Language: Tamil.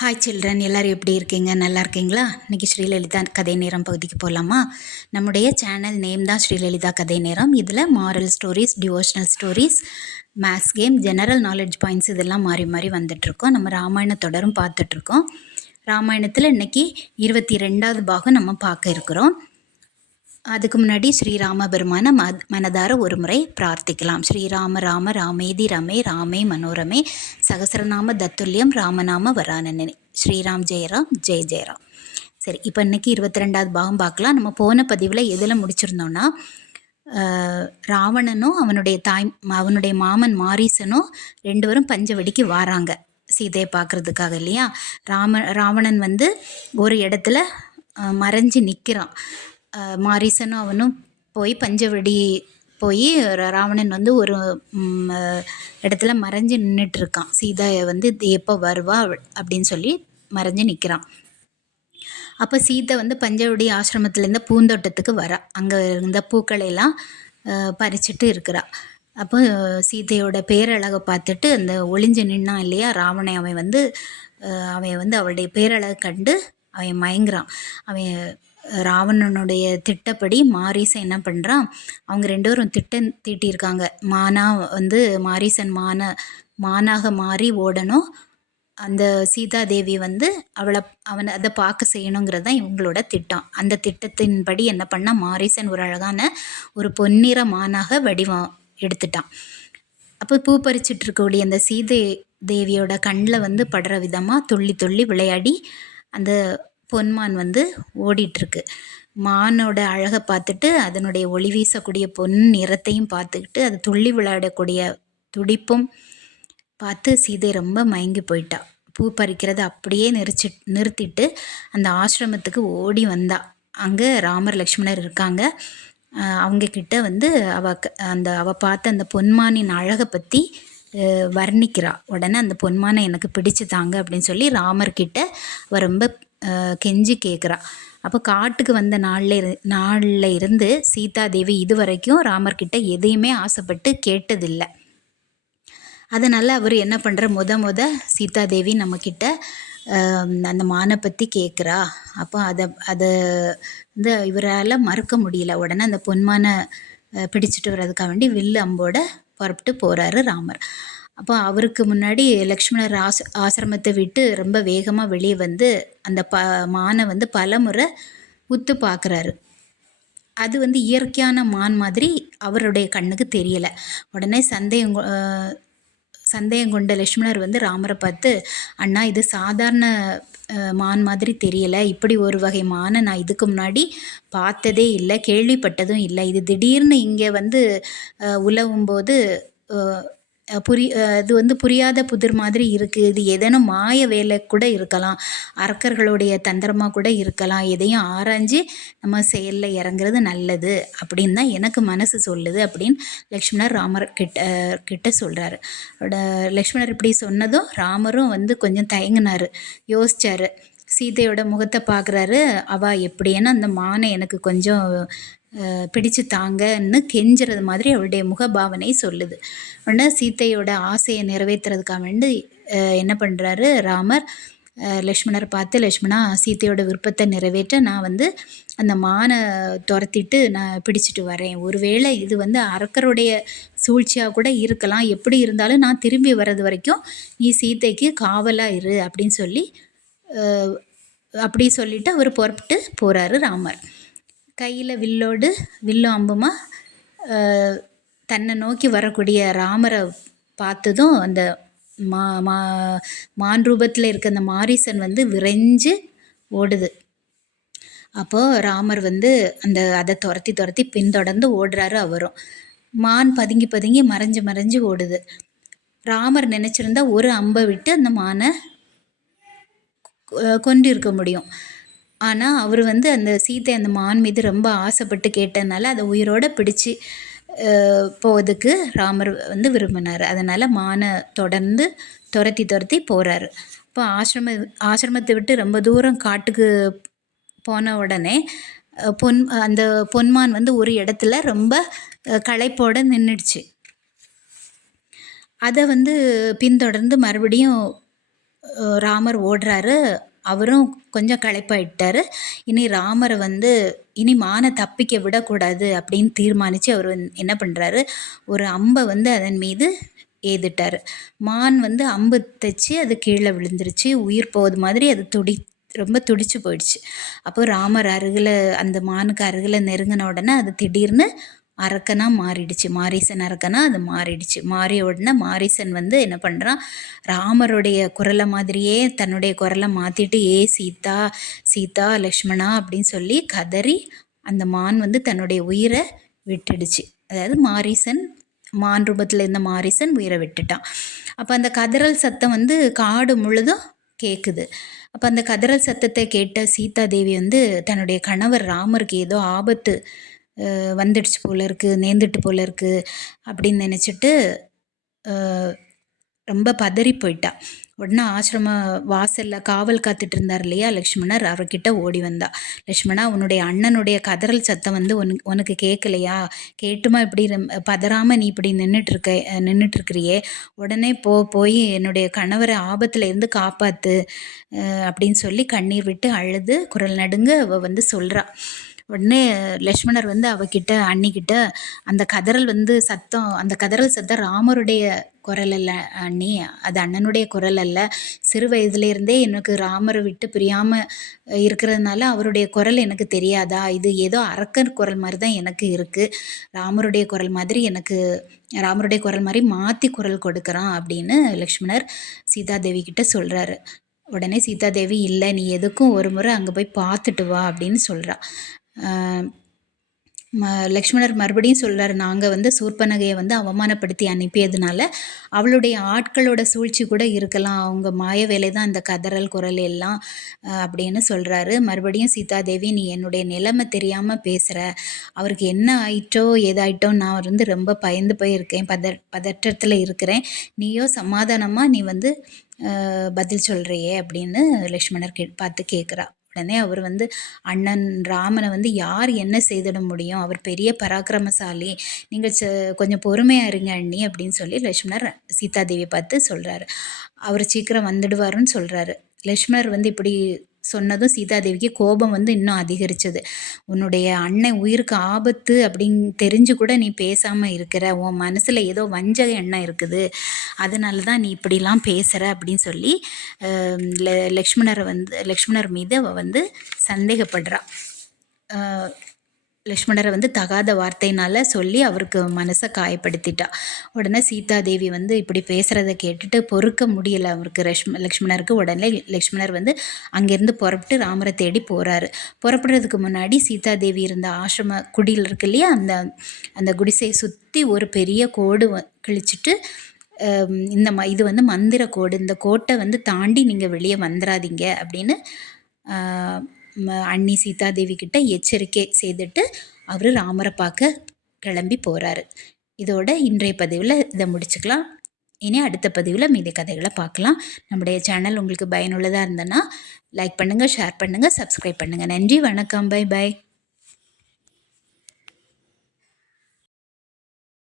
ஹாய் சில்ட்ரன் எல்லோரும் எப்படி இருக்கீங்க? நல்லா இருக்கீங்களா? இன்றைக்கி ஸ்ரீலலிதா கதை நேரம் பகுதிக்கு போகலாமா நம்முடைய சேனல் நேம் தான் ஸ்ரீலலிதா கதை நேரம். இதில் moral stories devotional stories maths game general knowledge points இதெல்லாம் மாறி மாறி வந்துட்ருக்கோம் நம்ம ராமாயண தொடரும் பார்த்துட்ருக்கோம் ராமாயணத்தில் இன்றைக்கி இருபத்தி ரெண்டாவது பாகம் நம்ம பார்க்க இருக்கிறோம். அதுக்கு முன்னாடி ஸ்ரீராம பெருமான மனதார ஒரு முறை பிரார்த்திக்கலாம். ஸ்ரீராம ராம ராமேதி ரமே ராமே மனோரமே சகசரநாம தத்துல்யம் ராமநாம வரானனே. ஸ்ரீராம் ஜெயராம் ஜெய ஜெயராம் சரி இப்போ இன்றைக்கி இருபத்தி ரெண்டாவது பாகம் பார்க்கலாம். நம்ம போன பதிவில் எதில் முடிச்சிருந்தோன்னா ராவணனும் அவனுடைய தாய் அவனுடைய மாமன் மாரீசனும் ரெண்டு பேரும் பஞ்சவடிக்கு வாராங்க. சீதையை பார்க்குறதுக்காக இல்லையா? ராம ராவணன் வந்து ஒரு இடத்துல மறைஞ்சு நிற்கிறான் மாரீசனும் அவனும் போய் பஞ்சவடி போய் ராவணன் வந்து ஒரு இடத்துல மறைஞ்சு நின்றுட்டுருக்கான் சீதா வந்து எப்போ வருவா? அப்படின்னு சொல்லி மறைஞ்சு நிற்கிறான் அப்போ சீதை வந்து பஞ்சவடி ஆசிரமத்துலேருந்து பூந்தோட்டத்துக்கு வரா. அங்கே இருந்த பூக்களையெல்லாம் பறிச்சுட்டு இருக்கிறா. அப்போ சீதையோட பேரழகை பார்த்துட்டு அந்த ஒளிஞ்சு நின்னான் இல்லையா ராவணை அவன் வந்து அவன் வந்து அவளுடைய பேரழகை கண்டு அவன் மயங்குறான். அவன் ராவணனுடைய திட்டப்படி மாரீசன் என்ன பண்ணுறான் அவங்க ரெண்டு பேரும் திட்டம் தீட்டியிருக்காங்க. மானா வந்து மாரீசன் மான மானாக மாறி ஓடணும். அந்த சீதாதேவி வந்து அவளை அவனை அதை பார்க்க செய்யணுங்கிறது தான் இவங்களோட திட்டம். அந்த திட்டத்தின்படி என்ன பண்ணால் மாரீசன் ஒரு அழகான ஒரு பொன்னிற மானாக வடிவம் எடுத்துட்டான். அப்போ பூ பறிச்சிட்டு இருக்கக்கூடிய அந்த சீதை தேவியோட கண்ணில் வந்து படுற விதமாக துள்ளி துள்ளி விளையாடி அந்த பொன்மான் வந்து ஓடிட்டுருக்கு. மானோட அழகை பார்த்துட்டு அதனுடைய ஒளி வீசக்கூடிய பொன் நிறத்தையும் பார்த்துக்கிட்டு அது துள்ளி விளையாடக்கூடிய துடிப்பும் பார்த்து சீதை ரொம்ப மயங்கி போயிட்டா. பூ பறிக்கிறத அப்படியே நெரிச்சி நிறுத்திட்டு அந்த ஆசிரமத்துக்கு ஓடி வந்தா. அங்கே ராமர் லக்ஷ்மணர் இருக்காங்க. அவங்க கிட்ட வந்து அவ அந்த அவ பார்த்த அந்த பொன்மானின் அழகை பற்றி வர்ணிக்கிறா. உடனே அந்த பொன்மானை எனக்கு பிடிச்சு தாங்க அப்படின்னு சொல்லி ராமர்கிட்ட அவ ரொம்ப கெஞ்சி கேட்குறா அப்போ காட்டுக்கு வந்த நாளில் இரு நாளில் இருந்து சீதாதேவி இது வரைக்கும் ராமர்கிட்ட எதையுமே ஆசைப்பட்டு கேட்டதில்லை. அதனால் அவர் என்ன பண்ணுற முத முத சீதாதேவி நம்மக்கிட்ட அந்த மானை பற்றி கேட்குறா அப்போ அதை அதை வந்து இவரால் மறுக்க முடியல. உடனே அந்த பொன்மானை பிடிச்சிட்டு வர்றதுக்காக வேண்டி வில்லு அம்போட புறப்பட்டு போகிறாரு ராமர். அப்போ அவருக்கு முன்னாடி லக்ஷ்மணர் ஆச ஆசிரமத்தை விட்டு ரொம்ப வேகமாக வெளியே வந்து அந்த ப மானை வந்து பல முறை உத்து பார்க்குறாரு அது வந்து இயற்கையான மான் மாதிரி அவருடைய கண்ணுக்கு தெரியலை. உடனே சந்தேகம் சந்தேகம் கொண்ட லக்ஷ்மணர் வந்து ராமரை பார்த்து அண்ணா இது சாதாரண மான் மாதிரி தெரியலை. இப்படி ஒரு வகை மானை நான் இதுக்கு முன்னாடி பார்த்ததே இல்லை கேள்விப்பட்டதும் இல்லை. இது திடீர்னு இங்கே வந்து உலவும் போது புரி இது வந்து புரியாத புதிர் மாதிரி இருக்குது இது ஏதேனும் மாய வேலை கூட இருக்கலாம். அரக்கர்களுடைய தந்திரமாக கூட இருக்கலாம். எதையும் ஆராய்ஞ்சு நம்ம செயலில் இறங்குறது நல்லது அப்படின்னு தான் எனக்கு மனசு சொல்லுது அப்படின்னு லக்ஷ்மணர் ராமர் கிட்ட கிட்ட சொல்கிறாரு லக்ஷ்மணர் இப்படி சொன்னதும் ராமரும் வந்து கொஞ்சம் தயங்கினார். யோசிச்சார். சீதையோட முகத்தை பார்க்குறாரு அவள் எப்படின்னா அந்த மானை எனக்கு கொஞ்சம் பிடிச்சு தாங்கன்னு கெஞ்சுறது மாதிரி அவளுடைய முகபாவனை சொல்லுது. உடனே சீத்தையோட ஆசையை நிறைவேற்றுறதுக்காக வேண்டி என்ன பண்ணுறாரு ராமர் லக்ஷ்மணர் பார்த்து லக்ஷ்மணா சீத்தையோட விருப்பத்தை நிறைவேற்ற நான் வந்து அந்த மானை துரத்திட்டு நான் பிடிச்சிட்டு வரேன். ஒருவேளை இது வந்து அரக்கருடைய சூழ்ச்சியாக கூட இருக்கலாம். எப்படி இருந்தாலும் நான் திரும்பி வர்றது வரைக்கும் நீ சீத்தைக்கு காவலாக இரு அப்படின்னு சொல்லி அப்படி சொல்லிவிட்டு அவர் புறப்பட்டு போகிறாரு ராமர். கையில் வில்லோடு வில்லும் அம்புமா தன்னை நோக்கி வரக்கூடிய ராமரை பார்த்ததும் அந்த மா மா மான் ரூபத்தில் இருக்க அந்த மாரீசன் வந்து விரைஞ்சு ஓடுது. அப்போது ராமர் வந்து அந்த அதை துரத்தி துரத்தி பின்தொடர்ந்து ஓடுறாரு அவரும். மான் பதுங்கி பதுங்கி மறைஞ்சு மறைஞ்சு ஓடுது. ராமர் நினச்சிருந்தா ஒரு அம்பை விட்டு அந்த மானை கொண்டிருக்க முடியும். ஆனால் அவர் வந்து அந்த சீத்தை அந்த மான் மீது ரொம்ப ஆசைப்பட்டு கேட்டதுனால அதை உயிரோடு பிடிச்சி போவதுக்கு ராமர் வந்து விரும்பினார். அதனால் மானை தொடர்ந்து துரத்தி துரத்தி போகிறாரு இப்போ ஆசிரம ஆசிரமத்தை விட்டு ரொம்ப தூரம் காட்டுக்கு போன உடனே பொன் அந்த பொன்மான் வந்து ஒரு இடத்துல ரொம்ப களைப்போட நின்றுடுச்சு அதை வந்து பின்தொடர்ந்து மறுபடியும் ராமர் ஓடுறாரு. அவரும் கொஞ்சம் களைப்பாயிட்டார். இனி ராமரை வந்து இனி மானை தப்பிக்க விடக்கூடாது அப்படின்னு தீர்மானித்து அவர் என்ன பண்ணுறாரு ஒரு அம்பை வந்து அதன் மீது ஏதிட்டார். மான் வந்து அம்பு தைச்சி அது கீழே விழுந்துருச்சு. உயிர் போகுது மாதிரி அது துடி ரொம்ப துடிச்சு போயிடுச்சு. அப்போ ராமர் அருகில் அந்த மானுக்கு அருகில் நெருங்கின உடனே அது திடீர்னு அரக்கனா மாறிடுச்சு. மாரீசன் அரக்கனா அது மாறிடுச்சு. மாறிய உடனே மாரீசன் வந்து என்ன பண்ணுறான் ராமருடைய குரலை மாதிரியே தன்னுடைய குரலை மாற்றிட்டு ஏ சீதா சீதா லக்ஷ்மணா அப்படின்னு சொல்லி கதறி அந்த மான் வந்து தன்னுடைய உயிரை விட்டுடுச்சு. அதாவது மாரீசன் மான் ரூபத்தில் இருந்த மாரீசன் உயிரை விட்டுட்டான். அப்போ அந்த கதறல் சத்தம் வந்து காடு முழுதும் கேட்குது அப்போ அந்த கதறல் சத்தத்தை கேட்ட சீதா தேவி வந்து தன்னுடைய கணவர் ராமருக்கு ஏதோ ஆபத்து வந்துடுச்சு போல இருக்குது நேர்ந்துட்டு போல இருக்குது அப்படின்னு நினச்சிட்டு ரொம்ப பதறி போயிட்டா. உடனே ஆசிரம வாசலில் காவல் காத்துட்டு இருந்தார் இல்லையா லக்ஷ்மணர். அவர்கிட்ட ஓடி வந்தா. லக்ஷ்மணா உன்னுடைய அண்ணனுடைய கதறல் சத்தம் வந்து உனக்கு உனக்கு கேட்கலையா கேட்டுமா இப்படி பதறாமல் நீ இப்படி நின்றுட்டு இருக்க உடனே போ போய் என்னுடைய கணவரை ஆபத்தில் இருந்து காப்பாற்று அப்படின்னு சொல்லி கண்ணீர் விட்டு அழுது குரல் நடுங்க அவள் வந்து சொல்கிறாள் உடனே லக்ஷ்மணர் வந்து அவகிட்ட அண்ணிக்கிட்ட அந்த கதறல் வந்து சத்தம் அந்த கதறல் சத்தம் ராமருடைய குரல் அல்ல அண்ணி அது அண்ணனுடைய குரல் அல்ல. சிறு வயதுலேருந்தே எனக்கு ராமரை விட்டு பிரியாமல் இருக்கிறதுனால அவருடைய குரல் எனக்கு தெரியாதா? இது ஏதோ அரக்கர் குரல் மாதிரி தான் எனக்கு இருக்குது ராமருடைய குரல் மாதிரி எனக்கு ராமருடைய குரல் மாதிரி மாற்றி குரல் கொடுக்குறான் அப்படின்னு லக்ஷ்மணர் சீதாதேவி கிட்ட சொல்கிறாரு உடனே சீதாதேவி இல்லை நீ எதுக்கும் ஒரு முறை அங்கே போய் பார்த்துட்டு வா அப்படின்னு சொல்கிறா ம லக்ஷ்மணர் மறுபடியும் சொல்கிறாரு நாங்கள் வந்து சூர்பனகையை வந்து அவமானப்படுத்தி அனுப்பியதுனால அவளுடைய ஆட்களோட சூழ்ச்சி கூட இருக்கலாம். அவங்க மாய வேலை தான் அந்த கதறல் குரல் எல்லாம் அப்படின்னு சொல்கிறாரு மறுபடியும் சீதாதேவி நீ என்னுடைய நிலைமை தெரியாமல் பேசுகிற அவருக்கு என்ன ஆயிட்டோ ஏதாயிட்டோ நான் வந்து ரொம்ப பயந்து போயிருக்கேன். பத பதற்றத்தில் இருக்கிறேன். நீயோ சமாதானமாக நீ வந்து பதில் சொல்கிறியே அப்படின்னு லக்ஷ்மணர் கே பார்த்து கேட்குறா உடனே அவர் வந்து அண்ணன் ராமனை வந்து யார் என்ன செய்திட முடியும்? அவர் பெரிய பராக்கிரமசாலி. நீங்கள் ச கொஞ்சம் பொறுமையாக இருங்க அண்ணி அப்படின்னு சொல்லி லக்ஷ்மணர் சீதாதேவி பார்த்து சொல்கிறாரு அவர் சீக்கிரம் வந்துடுவாருன்னு சொல்கிறாரு லக்ஷ்மணர் வந்து இப்படி சொன்னதும் சீதாதேவிக்கு கோபம் வந்து இன்னும் அதிகரிச்சது. உன்னுடைய அண்ணன் உயிருக்கு ஆபத்து அப்படின்னு தெரிஞ்சு கூட நீ பேசாமல் இருக்கிற உன் மனசில் ஏதோ வஞ்சக எண்ணம் இருக்குது. அதனால தான் நீ இப்படிலாம் பேசுகிற அப்படின்னு சொல்லி லக்ஷ்மணரை வந்து லக்ஷ்மணர் மீது அவள் வந்து சந்தேகப்படுறா. லக்ஷ்மணரை வந்து தகாத வார்த்தையினால சொல்லி அவருக்கு மனசை காயப்படுத்திட்டா. உடனே சீதாதேவி வந்து இப்படி பேசுகிறத கேட்டுட்டு பொறுக்க முடியலை அவருக்கு. லக்ஷ்ம லக்ஷ்மணருக்கு உடனே லக்ஷ்மணர் வந்து அங்கேருந்து புறப்பட்டு ராமரை தேடி போகிறாரு புறப்படுறதுக்கு முன்னாடி சீதாதேவி இருந்த ஆசிரம குடியில் இருக்கு இல்லையா? அந்த அந்த குடிசையை சுற்றி ஒரு பெரிய கோடு வ- கிழிச்சிட்டு இந்த ம இது வந்து மந்திர கோடு. இந்த கோட்டை வந்து தாண்டி நீங்கள் வெளியே வந்துடாதீங்க அப்படின்னு ஆஹ், ம- அண்ணி சீதாதேவி கிட்ட எச்சரிக்கை செய்துட்டு அவர் ராமரை பார்க்க கிளம்பி போகிறாரு இதோட இன்றைய பதிவில் இதை முடிச்சுக்கலாம். இனி அடுத்த பதிவில் மீதி கதைகளை பார்க்கலாம். நம்முடைய சேனல் உங்களுக்கு பயனுள்ளதாக இருந்ததுன்னா லைக் பண்ணுங்கள் ஷேர் பண்ணுங்கள் சப்ஸ்கிரைப் பண்ணுங்கள் நன்றி வணக்கம். By by